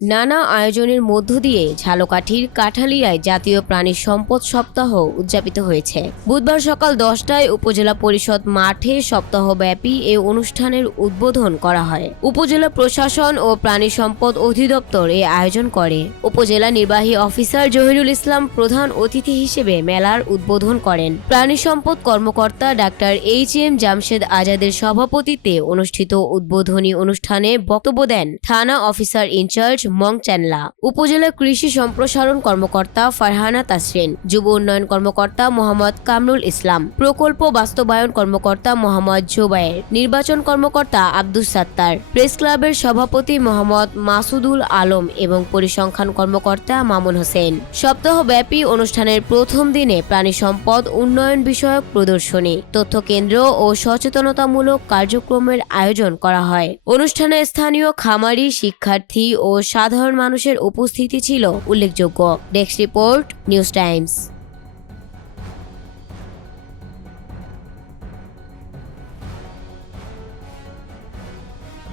নানা আয়োজনের মধ্য দিয়ে ঝালকাঠির কাঠালিয়ায় জাতীয় প্রাণী সম্পদ সপ্তাহ উদযাপিত হয়েছে। বুধবার সকাল দশটায় উপজেলা পরিষদ মাঠে সপ্তাহব্যাপী এ অনুষ্ঠানের উদ্বোধন করা হয়। উপজেলা প্রশাসন ও প্রাণী সম্পদ অধিদপ্তর এ আয়োজন করে। উপজেলা নির্বাহী অফিসার জহিরুল ইসলাম প্রধান অতিথি হিসেবে মেলার উদ্বোধন করেন। প্রাণী সম্পদ কর্মকর্তা ডাক্তার এইচ এম জামশেদ আজাদের সভাপতিত্বে অনুষ্ঠিত উদ্বোধনী অনুষ্ঠানে বক্তব্য দেন থানা অফিসার ইনচার্জ মং চ্যানলা। উপজেলা কৃষি সম্প্রসারণ কর্মকর্তা ফারহানা তাসরিন, যুব উন্নয়ন কর্মকর্তা মোহাম্মদ কামরুল ইসলাম, প্রকল্প বাস্তবায়ন কর্মকর্তা মোহাম্মদ জোবায়ের, নির্বাচন কর্মকর্তা আব্দুস সাত্তার, প্রেস ক্লাবের সভাপতি মোহাম্মদ মাসুদুল আলম এবং পরিসংখ্যান কর্মকর্তা মামুন হোসেন। সপ্তাহব্যাপী অনুষ্ঠানের প্রথম দিনে প্রাণী সম্পদ উন্নয়ন বিষয়ক প্রদর্শনী, তথ্য কেন্দ্র ও সচেতনতামূলক কার্যক্রমের আয়োজন করা হয়। অনুষ্ঠানে স্থানীয় খামারি, শিক্ষার্থী ও সাধারণ মানুষের উপস্থিতি ছিল উল্লেখযোগ্য। Desk report news Times